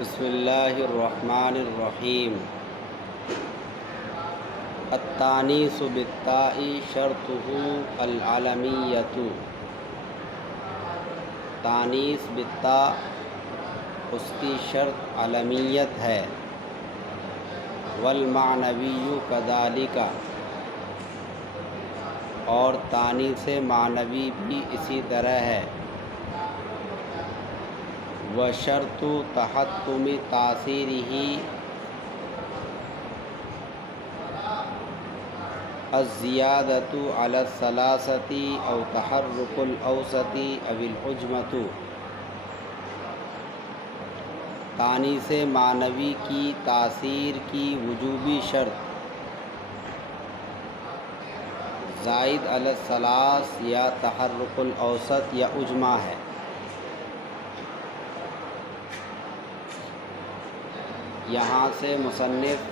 بسم اللہ الرحمن الرحیم۔ التانیث بالتاء شرطہ العلمیۃ۔ تانیث بالتاء اس کی شرط علمیت ہے۔ والمعنوی کذالک، اور تانیث معنوی بھی اسی طرح ہے۔ وشرط تحتم تاثیرہ الزیادۃ علی الثلاثۃ او تحرک الاوسط او العجمۃ۔ تانیث معنوی کی تاثیر کی وجوبی شرط زائد علی الثلاث یا تحرک الاوسط یا عجمہ ہے۔ یہاں سے مصنف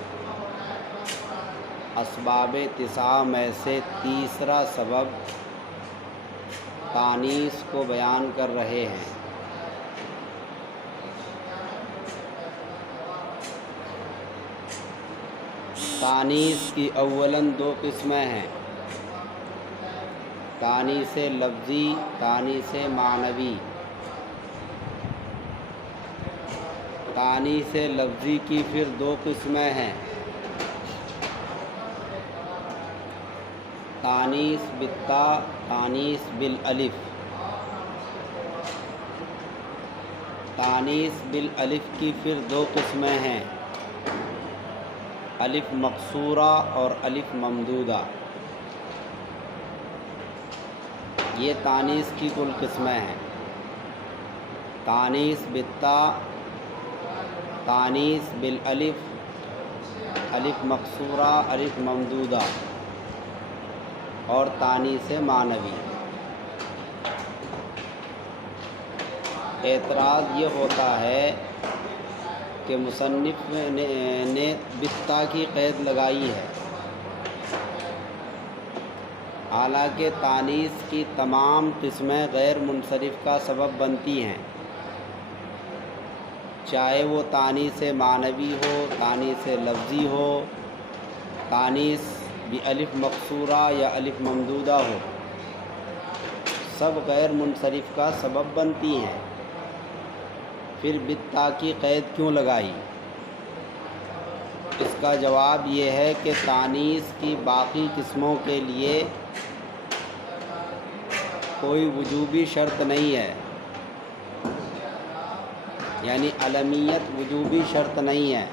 اسباب تسعہ میں سے تیسرا سبب تانیث کو بیان کر رہے ہیں۔ تانیث کی اولاً دو قسمیں ہیں، تانیث لفظی، تانیث معنوی۔ تانیث لفظی کی پھر دو قسمیں ہیں، تانیث بالتاء، تانیث بالالف۔ تانیث بالالف کی پھر دو قسمیں ہیں، الف مقصورہ اور الف ممدودہ۔ یہ تانیث کی کل قسمیں ہیں، تانیث بالتاء، تانیث بالالف، الف مقصورہ، الف ممدودہ، اور تانیث معنوی۔ اعتراض یہ ہوتا ہے کہ مصنف نے بالتاء کی قید لگائی ہے، حالانکہ تانیث کی تمام قسمیں غیر منصرف کا سبب بنتی ہیں، چاہے وہ تانیث معنوی ہو، تانیث لفظی ہو، تانیث بالف مقصورہ یا الف ممدودہ ہو، سب غیر منصرف کا سبب بنتی ہیں۔ پھر بالتاء کی قید کیوں لگائی؟ اس کا جواب یہ ہے کہ تانیث کی باقی قسموں کے لیے کوئی وجوبی شرط نہیں ہے، یعنی علمیت وجوبی شرط نہیں ہے۔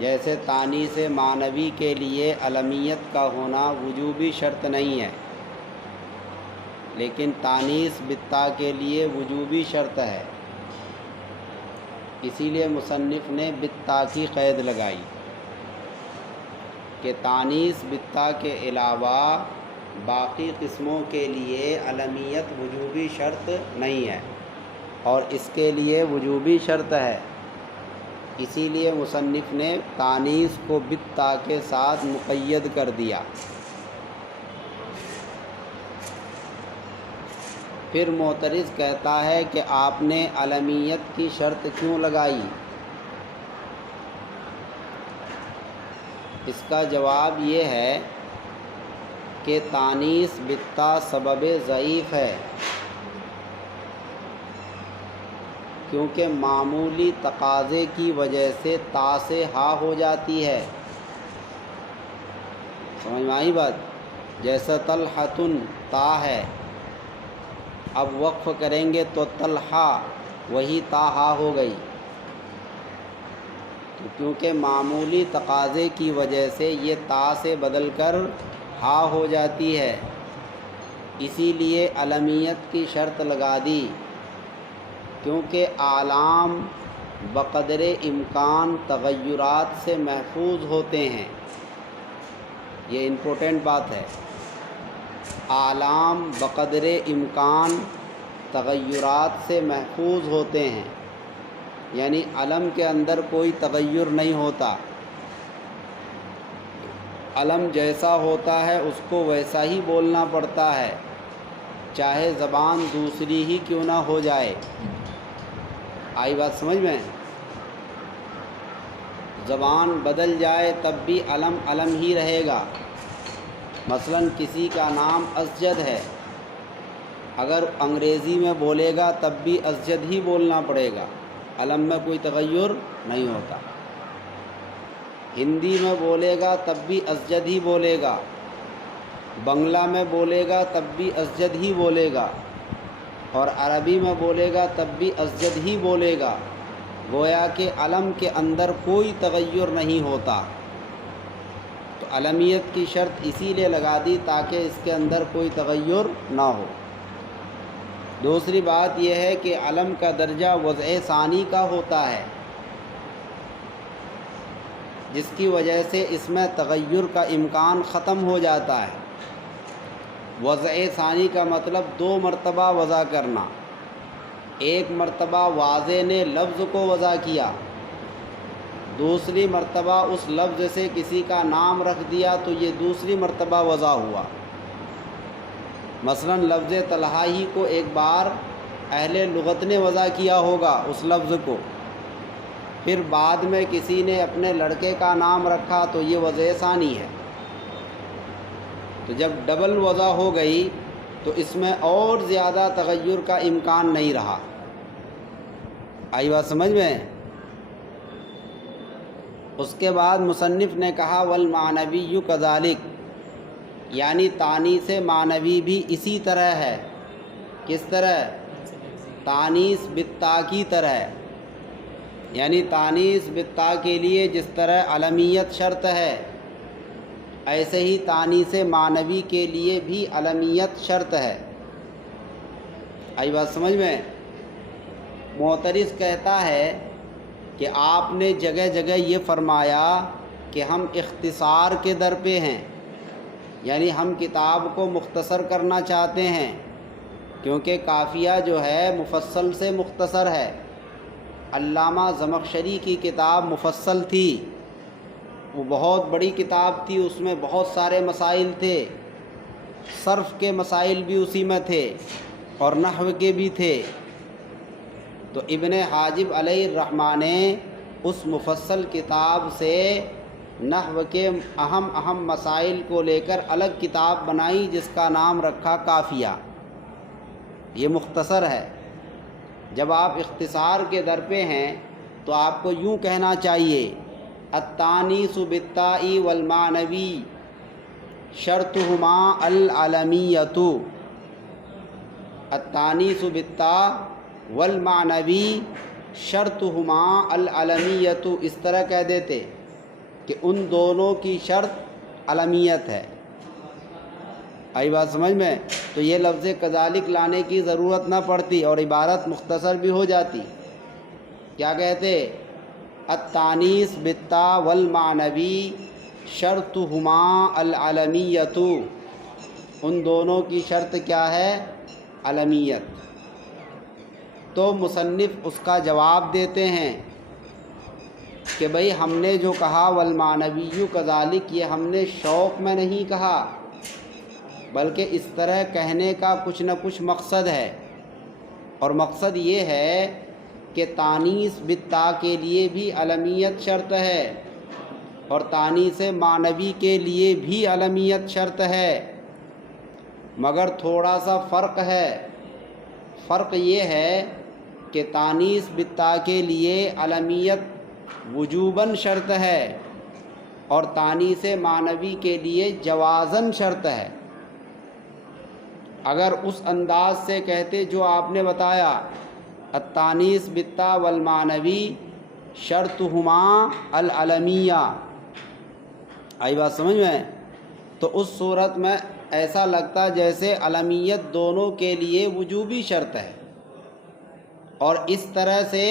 جیسے تانیث معنوی کے لیے علمیت کا ہونا وجوبی شرط نہیں ہے، لیکن تانیث بالتاء کے لیے وجوبی شرط ہے، اسی لیے مصنف نے بالتاء کی قید لگائی کہ تانیث بالتاء کے علاوہ باقی قسموں کے لیے علمیت وجوبی شرط نہیں ہے، اور اس کے لیے وجوبی شرط ہے، اسی لیے مصنف نے تانیث کو بالتاء کے ساتھ مقید کر دیا۔ پھر معترض کہتا ہے کہ آپ نے علمیت کی شرط کیوں لگائی؟ اس کا جواب یہ ہے کہ تانیث بالتاء سبب ضعیف ہے، کیونکہ معمولی تقاضے کی وجہ سے تا سے ہا ہو جاتی ہے۔ سمجھ میں آئی بات؟ جیسا طلحۃ تا ہے، اب وقف کریں گے تو طلحہ، وہی تا ہا ہو گئی، تو کیونکہ معمولی تقاضے کی وجہ سے یہ تا سے بدل کر ہا ہو جاتی ہے، اسی لیے علمیت کی شرط لگا دی، کیونکہ اعلام بقدر امکان تغیرات سے محفوظ ہوتے ہیں۔ یہ امپورٹنٹ بات ہے، اعلام بقدر امکان تغیرات سے محفوظ ہوتے ہیں، یعنی علم کے اندر کوئی تغیر نہیں ہوتا، علم جیسا ہوتا ہے اس کو ویسا ہی بولنا پڑتا ہے، چاہے زبان دوسری ہی کیوں نہ ہو جائے۔ آئی بات سمجھ میں؟ زبان بدل جائے تب بھی علم علم ہی رہے گا۔ مثلا کسی کا نام اسجد ہے، اگر انگریزی میں بولے گا تب بھی اسجد ہی بولنا پڑے گا، علم میں کوئی تغیر نہیں ہوتا۔ ہندی میں بولے گا تب بھی اسجد ہی بولے گا، بنگلہ میں بولے گا تب بھی اسجد ہی بولے گا، اور عربی میں بولے گا تب بھی اسجد ہی بولے گا۔ گویا کہ علم کے اندر کوئی تغیر نہیں ہوتا، تو علمیت کی شرط اسی لیے لگا دی تاکہ اس کے اندر کوئی تغیر نہ ہو۔ دوسری بات یہ ہے کہ علم کا درجہ وضع ثانی کا ہوتا ہے، جس کی وجہ سے اس میں تغیر کا امکان ختم ہو جاتا ہے۔ وضع ثانی کا مطلب 2 مرتبہ وضع کرنا، ایک مرتبہ واضح نے لفظ کو وضع کیا، دوسری مرتبہ اس لفظ سے کسی کا نام رکھ دیا تو یہ دوسری مرتبہ وضع ہوا۔ مثلا لفظ طلحہ ہی کو ایک بار اہل لغت نے وضع کیا ہوگا اس لفظ کو، پھر بعد میں کسی نے اپنے لڑکے کا نام رکھا تو یہ وضع ثانی ہے۔ تو جب ڈبل وضع ہو گئی تو اس میں اور زیادہ تغیر کا امکان نہیں رہا۔ آئی بات سمجھ میں؟ اس کے بعد مصنف نے کہا والمعنوی کذالک، یعنی تانیث معنوی بھی اسی طرح ہے۔ کس طرح؟ تانیث بالتا کی طرح، یعنی تانیث بالتا کے لیے جس طرح علمیت شرط ہے، ایسے ہی تانیث معنوی کے لیے بھی علمیت شرط ہے۔ آئی بات سمجھ میں؟ معترض کہتا ہے کہ آپ نے جگہ جگہ یہ فرمایا کہ ہم اختصار کے در پہ ہیں، یعنی ہم کتاب کو مختصر کرنا چاہتے ہیں، کیونکہ قافیہ جو ہے مفصل سے مختصر ہے۔ علامہ زمخشری کی کتاب مفصل تھی، وہ بہت بڑی کتاب تھی، اس میں بہت سارے مسائل تھے، صرف کے مسائل بھی اسی میں تھے اور نحو کے بھی تھے۔ تو ابن حاجب علیہ الرحمہ نے اس مفصل کتاب سے نحو کے اہم مسائل کو لے کر الگ کتاب بنائی جس کا نام رکھا قافیہ۔ یہ مختصر ہے۔ جب آپ اختصار کے در پہ ہیں تو آپ کو یوں کہنا چاہیے التانیث بالتاء والمعنوی شرطہما العلمیۃ، التانیث بالتاء والمعنوی شرطہما العلمیۃ، اس طرح کہہ دیتے کہ ان دونوں کی شرط علمیت ہے۔ آئی بات سمجھ میں؟ تو یہ لفظ کذالک لانے کی ضرورت نہ پڑتی اور عبارت مختصر بھی ہو جاتی۔ کیا کہتے؟ التانیث بالتاء والمعنوی شرطہما العلمیۃ، ان دونوں کی شرط کیا ہے؟ علمیت۔ تو مصنف اس کا جواب دیتے ہیں کہ بھئی ہم نے جو کہا والمعنوی کذالک، یہ ہم نے شوق میں نہیں کہا، بلکہ اس طرح کہنے کا کچھ نہ کچھ مقصد ہے، اور مقصد یہ ہے کہ تانیث بالتا کے لیے بھی علمیت شرط ہے اور تانیث معنوی کے لیے بھی علمیت شرط ہے، مگر تھوڑا سا فرق ہے۔ فرق یہ ہے کہ تانیث بالتا کے لیے علمیت وجوباً شرط ہے اور تانیث معنوی کے لیے جوازاً شرط ہے۔ اگر اس انداز سے کہتے جو آپ نے بتایا التانیث بالتاء والمعنوی شرطہما العلمیہ، آئی بات سمجھ میں؟ تو اس صورت میں ایسا لگتا جیسے علمیت دونوں کے لیے وجوبی شرط ہے، اور اس طرح سے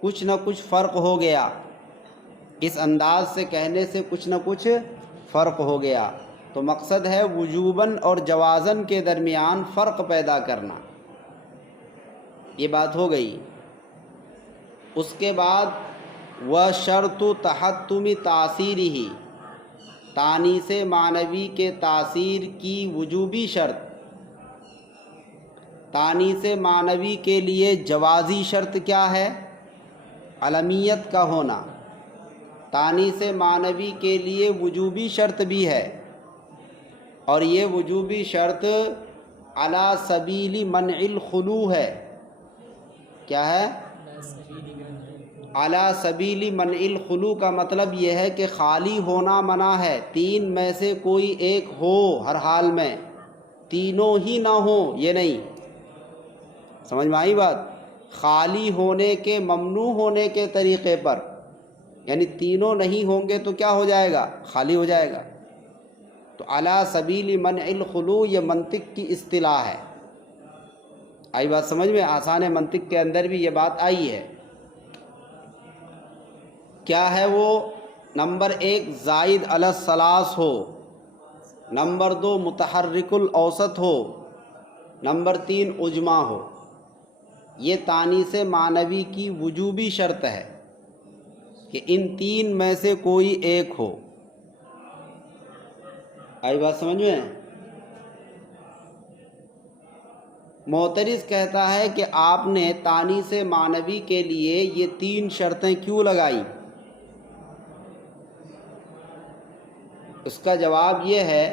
کچھ نہ کچھ فرق ہو گیا، اس انداز سے کہنے سے کچھ نہ کچھ فرق ہو گیا۔ تو مقصد ہے وجوباً اور جوازاً کے درمیان فرق پیدا کرنا۔ یہ بات ہو گئی۔ اس کے بعد وشرط تحتم تاثیرہ، تانیث معنوی کے تاثیر کی وجوبی شرط، تانیث معنوی کے لیے جوازی شرط کیا ہے؟ علمیت کا ہونا تانیث معنوی کے لیے وجوبی شرط بھی ہے، اور یہ وجوبی شرط علی سبیل منع الخلو ہے۔ کیا ہے؟ علی سبیل منع الخلو کا مطلب یہ ہے کہ خالی ہونا منع ہے، تین میں سے کوئی ایک ہو ہر حال میں، تینوں ہی نہ ہوں یہ نہیں۔ سمجھ میں آئی بات؟ خالی ہونے کے ممنوع ہونے کے طریقے پر، یعنی تینوں نہیں ہوں گے تو کیا ہو جائے گا؟ خالی ہو جائے گا۔ تو علی سبیل منع الخلو یہ منطق کی اصطلاح ہے۔ آئی بات سمجھ میں؟ آسان منطق کے اندر بھی یہ بات آئی ہے۔ کیا ہے وہ؟ نمبر 1 زائد علی الثلاث ہو، نمبر 2 متحرک الاوسط ہو، نمبر 3 اجمع ہو۔ یہ تانیث معنوی کی وجوبی شرط ہے کہ ان تین میں سے کوئی ایک ہو۔ آئی بات سمجھ میں؟ معترض کہتا ہے کہ آپ نے تانیث معنوی کے لیے یہ تین شرطیں کیوں لگائی؟ اس کا جواب یہ ہے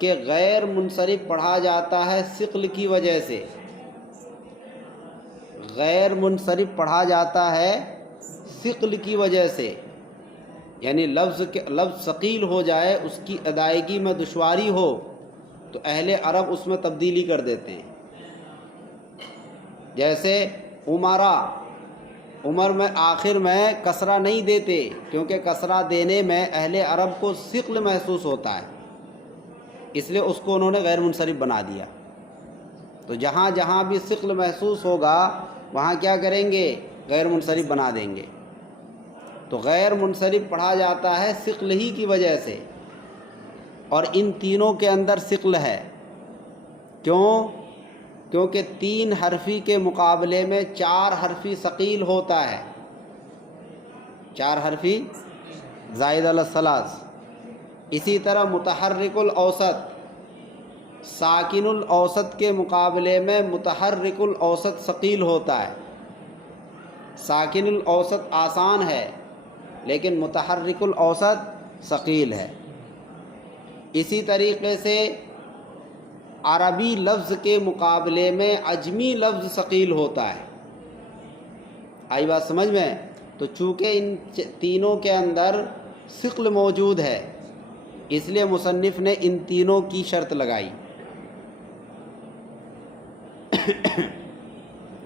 کہ غیر منصرف پڑھا جاتا ہے ثقل کی وجہ سے، غیر منصرف پڑھا جاتا ہے ثقل کی وجہ سے، یعنی لفظ ثقیل ہو جائے، اس کی ادائیگی میں دشواری ہو تو اہل عرب اس میں تبدیلی کر دیتے ہیں۔ جیسے عمرا، عمر میں آخر میں کسرہ نہیں دیتے، کیونکہ کسرہ دینے میں اہل عرب کو ثقل محسوس ہوتا ہے، اس لیے اس کو انہوں نے غیر منصرف بنا دیا۔ تو جہاں جہاں بھی ثقل محسوس ہوگا وہاں کیا کریں گے؟ غیر منصرف بنا دیں گے۔ تو غیر منصرف پڑھا جاتا ہے ثقل ہی کی وجہ سے، اور ان تینوں کے اندر ثقل ہے۔ کیوں؟ کیونکہ 3 حرفی کے مقابلے میں 4 حرفی ثقیل ہوتا ہے، 4 حرفی زائد علی الثلاث۔ اسی طرح متحرک الاوسط، ساکن الاوسط کے مقابلے میں متحرک الاوسط ثقیل ہوتا ہے۔ ساکن الاوسط آسان ہے لیکن متحرک الاوسط ثقیل ہے۔ اسی طریقے سے عربی لفظ کے مقابلے میں عجمی لفظ ثقیل ہوتا ہے۔ آئی بات سمجھ میں؟ تو چونکہ ان تینوں کے اندر ثقل موجود ہے اس لیے مصنف نے ان تینوں کی شرط لگائی۔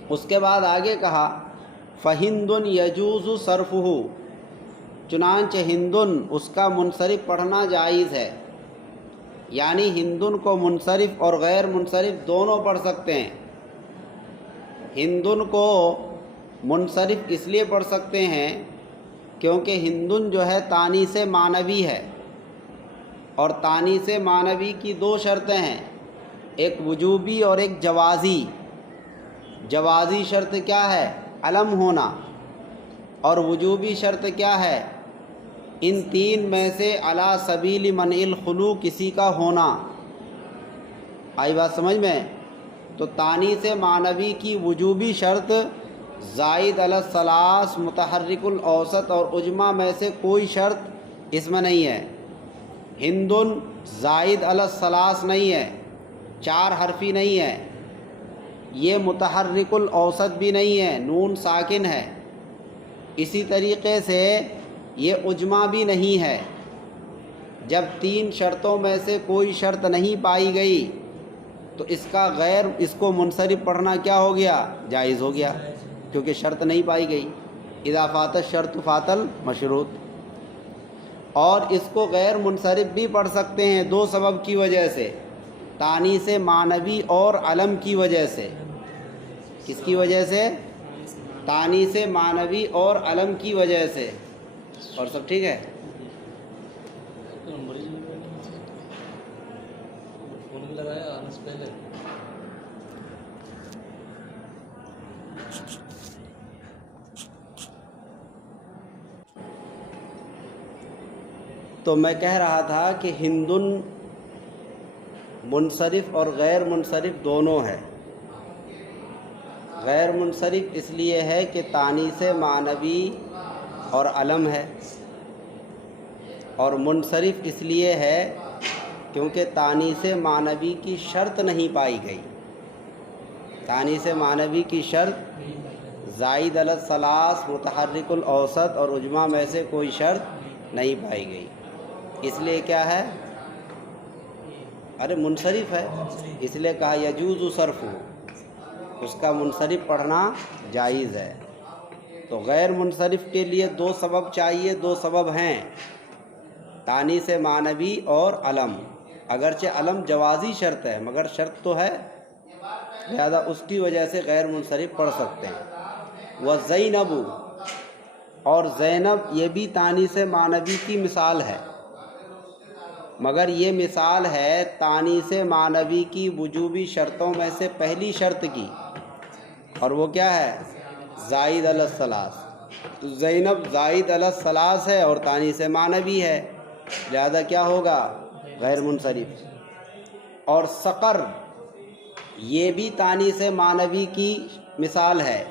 اس کے بعد آگے کہا فَهِنْدٌ يَجُوزُ صَرْفُهُ، چنانچہ ہندن اس کا منصرف پڑھنا جائز ہے، یعنی ہندن کو منصرف اور غیر منصرف دونوں پڑھ سکتے ہیں۔ ہندن کو منصرف اس لیے پڑھ سکتے ہیں کیونکہ ہندن جو ہے تانیث معنوی ہے، اور تانیث معنوی کی 2 شرطیں ہیں، ایک وجوبی اور ایک جوازی۔ جوازی شرط کیا ہے؟ علم ہونا، اور وجوبی شرط کیا ہے؟ ان 3 میں سے علی سبیل منع الخلو کسی کا ہونا۔ آئی بات سمجھ میں؟ تو تانیث معنوی کی وجوبی شرط زائد علی الثلاث، متحرک الاوسط اور اجمع میں سے کوئی شرط اس میں نہیں ہے۔ ہندن زائد علی الثلاث نہیں ہے، 4 حرفی نہیں ہے، یہ متحرک الاوسط بھی نہیں ہے، نون ساکن ہے۔ اسی طریقے سے یہ اجمع بھی نہیں ہے۔ جب 3 شرطوں میں سے کوئی شرط نہیں پائی گئی تو اس کو منصرف پڑھنا کیا ہو گیا؟ جائز ہو گیا، کیونکہ شرط نہیں پائی گئی۔ اذا فات الشرط فات المشروط۔ اور اس کو غیر منصرف بھی پڑھ سکتے ہیں 2 سبب کی وجہ سے، تانیث معنوی اور علم کی وجہ سے۔ کس کی وجہ سے؟ تانیث معنوی اور علم کی وجہ سے۔ اور سب ٹھیک ہے؟ تو میں کہہ رہا تھا کہ ہندن منصرف اور غیر منصرف دونوں ہے، غیر منصرف اس لیے ہے کہ تانیث معنوی اور علم ہے، اور منصرف اس لیے ہے کیونکہ تانیث معنوی کی شرط نہیں پائی گئی۔ تانیث معنوی کی شرط زائد علی الثلاث، متحرک الاوسط اور عجمہ میں سے کوئی شرط نہیں پائی گئی، اس لیے کیا ہے؟ ارے منصرف ہے، اس لیے کہا یجوز صرف، اس کا منصرف پڑھنا جائز ہے۔ تو غیر منصرف کے لیے دو سبب چاہیے، دو سبب ہیں، تانیث معنوی اور علم۔ اگرچہ علم جوازی شرط ہے مگر شرط تو ہے، لہذا اس کی وجہ سے غیر منصرف پڑھ سکتے ہیں۔ وزینب، اور زینب یہ بھی تانیث معنوی کی مثال ہے، مگر یہ مثال ہے تانیث معنوی کی وجوبی شرطوں میں سے پہلی شرط کی، اور وہ کیا ہے؟ زائد علی الثلاث۔ تو زینب زائد علی الثلاث ہے اور تانیث معنوی ہے، لہذا کیا ہوگا؟ غیر منصرف۔ اور سقر یہ بھی تانیث معنوی کی مثال ہے،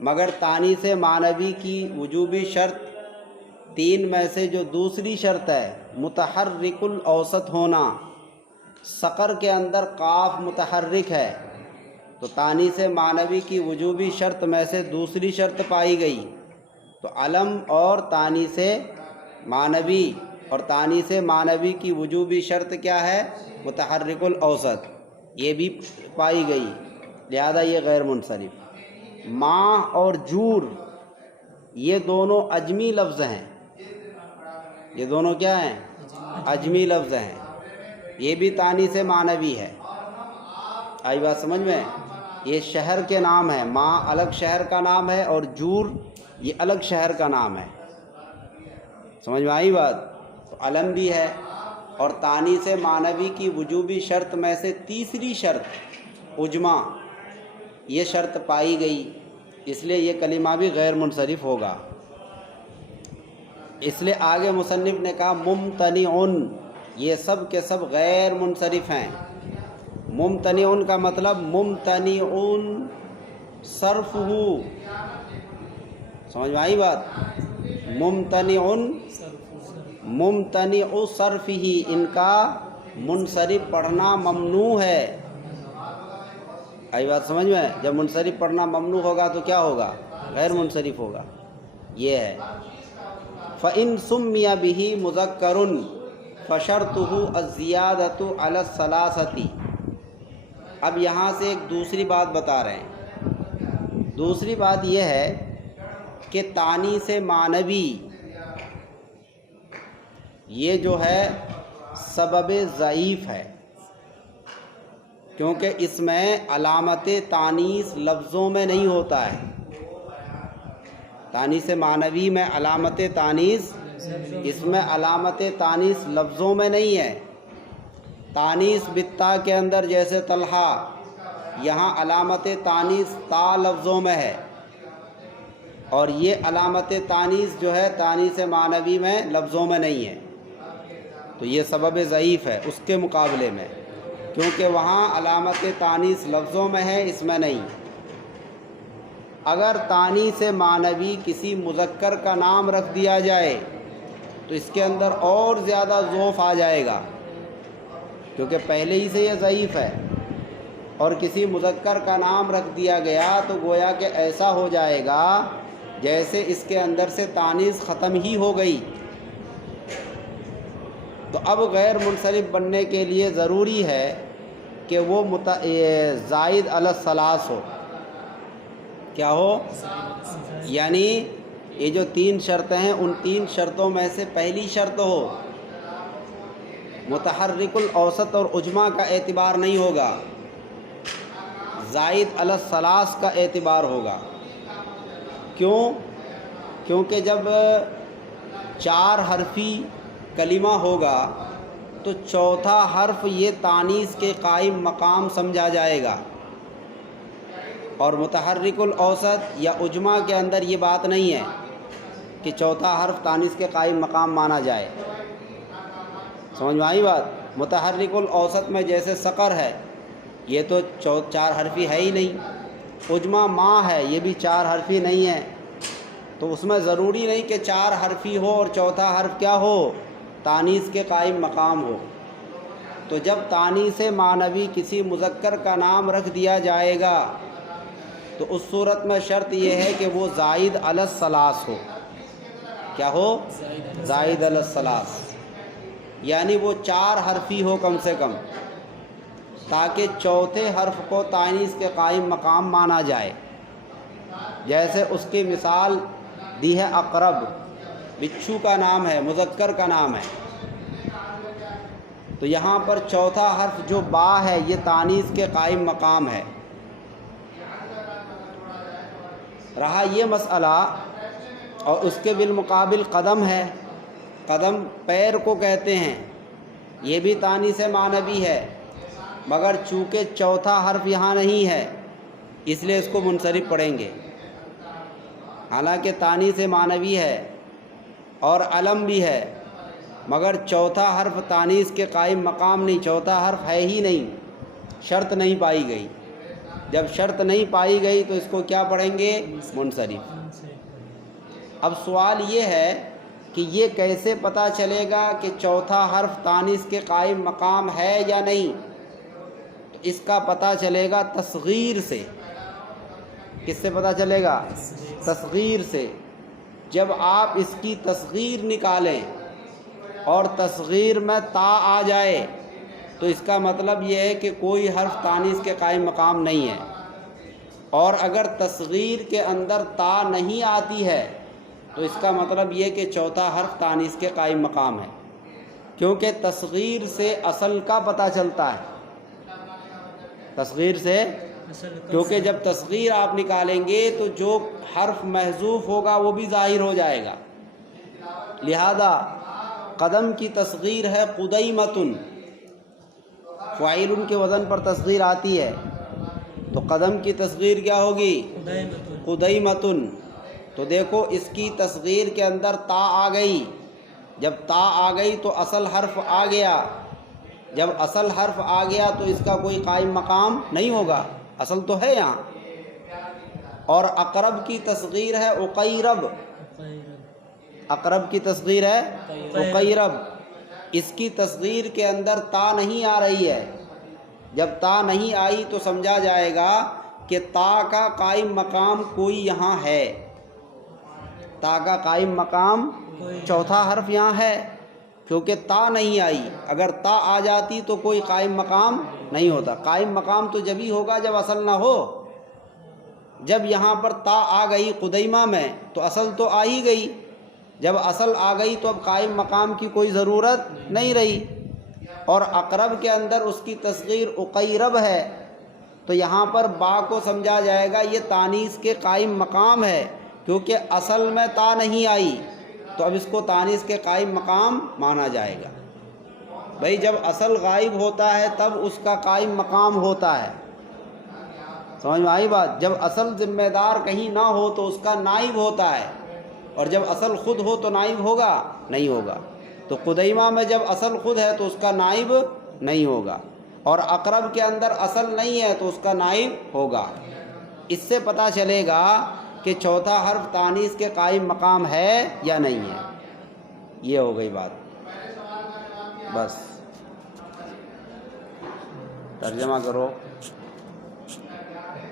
مگر تانیث معنوی کی وجوبی شرط تین میں سے جو دوسری شرط ہے متحرک الاوسط ہونا، سقر کے اندر قاف متحرک ہے، تو تانیث معنوی کی وجوبی شرط میں سے دوسری شرط پائی گئی، تو علم اور تانیث معنوی، اور تانیث معنوی کی وجوبی شرط کیا ہے؟ متحرک الاوسط، یہ بھی پائی گئی، لہذا یہ غیر منصرف۔ ماں اور جور یہ دونوں اجمی لفظ ہیں، یہ دونوں کیا ہیں؟ اجمی لفظ ہیں، یہ بھی تانیث معنوی ہے۔ آئی بات سمجھ میں؟ یہ شہر کے نام ہے، ماں الگ شہر کا نام ہے اور جور یہ الگ شہر کا نام ہے، سمجھ میں آئی بات؟ تو علم بھی ہے، اور تانیث معنوی کی وجوبی شرط میں سے تیسری شرط عجمہ، یہ شرط پائی گئی، اس لیے یہ کلمہ بھی غیر منصرف ہوگا۔ اس لیے آگے مصنف نے کہا ممتنعن، یہ سب کے سب غیر منصرف ہیں۔ ممتنعن کا مطلب ممتنعن صرفہ، سمجھ میں آئی بات؟ ممتنعن ممتنع صرفہ، ان کا منصرف پڑھنا ممنوع ہے۔ آئی بات سمجھ میں؟ جب منصرف پڑھنا ممنوع ہوگا تو کیا ہوگا؟ غیر منصرف ہوگا، یہ ہے۔ فَإِن سُمِّيَ بِهِ مُذَكَّرٌ فَشَرْطُهُ الزِّيَادَةُ عَلَى الثَّلَاثَةِ۔ اب یہاں سے ایک دوسری بات بتا رہے ہیں۔ دوسری بات یہ ہے کہ تانیث معنوی یہ جو ہے سبب ضعیف ہے، کیونکہ اس میں علامت تانیث لفظوں میں نہیں ہوتا ہے۔ تانیث معنوی میں علامت تانیث، اس میں علامت تانیث لفظوں میں نہیں ہے۔ تانیث بالتا کے اندر جیسے طلحہ، یہاں علامت تانیث تا لفظوں میں ہے، اور یہ علامت تانیث جو ہے تانیث معنوی میں لفظوں میں نہیں ہے، تو یہ سبب ضعیف ہے اس کے مقابلے میں، کیونکہ وہاں علامت تانیث لفظوں میں ہے، اس میں نہیں۔ اگر تانیث معنوی کسی مذکر کا نام رکھ دیا جائے تو اس کے اندر اور زیادہ ضعف آ جائے گا، کیونکہ پہلے ہی سے یہ ضعیف ہے، اور کسی مذکر کا نام رکھ دیا گیا تو گویا کہ ایسا ہو جائے گا جیسے اس کے اندر سے تانیث ختم ہی ہو گئی۔ تو اب غیر منصرف بننے کے لیے ضروری ہے کہ وہ زائد علی الثلاث ہو۔ کیا ہو؟ یعنی یہ جو تین شرطیں ہیں ان تین شرطوں میں سے پہلی شرط ہو، متحرک الاوسط اور عجمہ کا اعتبار نہیں ہوگا، زائد علی الثلاث کا اعتبار ہوگا۔ کیوں؟ کیونکہ جب چار حرفی کلمہ ہوگا تو چوتھا حرف یہ تانیث کے قائم مقام سمجھا جائے گا، اور متحرک الاوسط یا عجمہ کے اندر یہ بات نہیں ہے کہ چوتھا حرف تانیث کے قائم مقام مانا جائے، سمجھ میں آئی بات؟ متحرک الاوسط میں جیسے سقر ہے، یہ تو چار حرفی ہے ہی نہیں، عجمہ ماں ہے، یہ بھی 4 حرفی نہیں ہے، تو اس میں ضروری نہیں کہ 4 حرفی ہو اور چوتھا حرف کیا ہو، تانیث کے قائم مقام ہو۔ تو جب تانیث معنوی کسی مذکر کا نام رکھ دیا جائے گا تو اس صورت میں شرط یہ ہے کہ وہ زائد علی الثلاث ہو۔ کیا ہو؟ زائد علی الثلاث، یعنی وہ 4 حرفی ہو کم سے کم، تاکہ چوتھے حرف کو تانیث کے قائم مقام مانا جائے۔ جیسے اس کی مثال دی ہے اقرب، بچھو کا نام ہے، مذکر کا نام ہے، تو یہاں پر چوتھا حرف جو با ہے یہ تانیث کے قائم مقام ہے۔ رہا یہ مسئلہ، اور اس کے بالمقابل قدم ہے، قدم پیر کو کہتے ہیں، یہ بھی تانیث معنوی ہے، مگر چونکہ چوتھا حرف یہاں نہیں ہے اس لیے اس کو منصرف پڑھیں گے، حالانکہ تانیث معنوی ہے اور علم بھی ہے، مگر چوتھا حرف تانیث کے قائم مقام نہیں، چوتھا حرف ہے ہی نہیں، شرط نہیں پائی گئی۔ جب شرط نہیں پائی گئی تو اس کو کیا پڑھیں گے؟ منصرف۔ اب سوال یہ ہے کہ یہ کیسے پتہ چلے گا کہ چوتھا حرف تانیث کے قائم مقام ہے یا نہیں؟ تو اس کا پتہ چلے گا تصغیر سے۔ کس سے پتہ چلے گا؟ تصغیر سے۔ جب آپ اس کی تصغیر نکالیں اور تصغیر میں تا آ جائے تو اس کا مطلب یہ ہے کہ کوئی حرف تانیث کے قائم مقام نہیں ہے، اور اگر تصغیر کے اندر تا نہیں آتی ہے تو اس کا مطلب یہ کہ چوتھا حرف تانیث کے قائم مقام ہے، کیونکہ تصغیر سے اصل کا پتہ چلتا ہے۔ تصغیر سے، کیونکہ جب تصغیر آپ نکالیں گے تو جو حرف محذوف ہوگا وہ بھی ظاہر ہو جائے گا۔ لہذا قدم کی تصغیر ہے قدیمتن، فاعل کے وزن پر تصغیر آتی ہے، تو قدم کی تصغیر کیا ہوگی؟ قدیمتن۔ تو دیکھو اس کی تصغیر کے اندر تا آ گئی، جب تا آ گئی تو اصل حرف آ گیا، جب اصل حرف آ گیا تو اس کا کوئی قائم مقام نہیں ہوگا، اصل تو ہے یہاں۔ اور اقرب کی تصغیر ہے اقیرب، اقرب کی تصغیر ہے اقیرب، اس کی تصغیر کے اندر تا نہیں آ رہی ہے، جب تا نہیں آئی تو سمجھا جائے گا کہ تا کا قائم مقام کوئی یہاں ہے، تا کا قائم مقام چوتھا حرف یہاں ہے، کیونکہ تا نہیں آئی، اگر تا آ جاتی تو کوئی قائم مقام نہیں ہوتا۔ قائم مقام تو جبھی ہوگا جب اصل نہ ہو، جب یہاں پر تا آ گئی قدیمہ میں تو اصل تو آ ہی گئی، جب اصل آ گئی تو اب قائم مقام کی کوئی ضرورت نہیں رہی۔ اور اقرب کے اندر اس کی تصغیر اقیرب ہے، تو یہاں پر با کو سمجھا جائے گا یہ تانیث کے قائم مقام ہے، کیونکہ اصل میں تا نہیں آئی، تو اب اس کو تانیث کے قائم مقام مانا جائے گا۔ بھئی جب اصل غائب ہوتا ہے تب اس کا قائم مقام ہوتا ہے، سمجھ میں آئی بات؟ جب اصل ذمہ دار کہیں نہ ہو تو اس کا نائب ہوتا ہے، اور جب اصل خود ہو تو نائب ہوگا نہیں ہوگا۔ تو قدیمہ میں جب اصل خود ہے تو اس کا نائب نہیں ہوگا، اور اقرب کے اندر اصل نہیں ہے تو اس کا نائب ہوگا۔ اس سے پتہ چلے گا کہ چوتھا حرف تانیث کے قائم مقام ہے یا نہیں ہے۔ یہ ہو گئی بات، بس ترجمہ کرو۔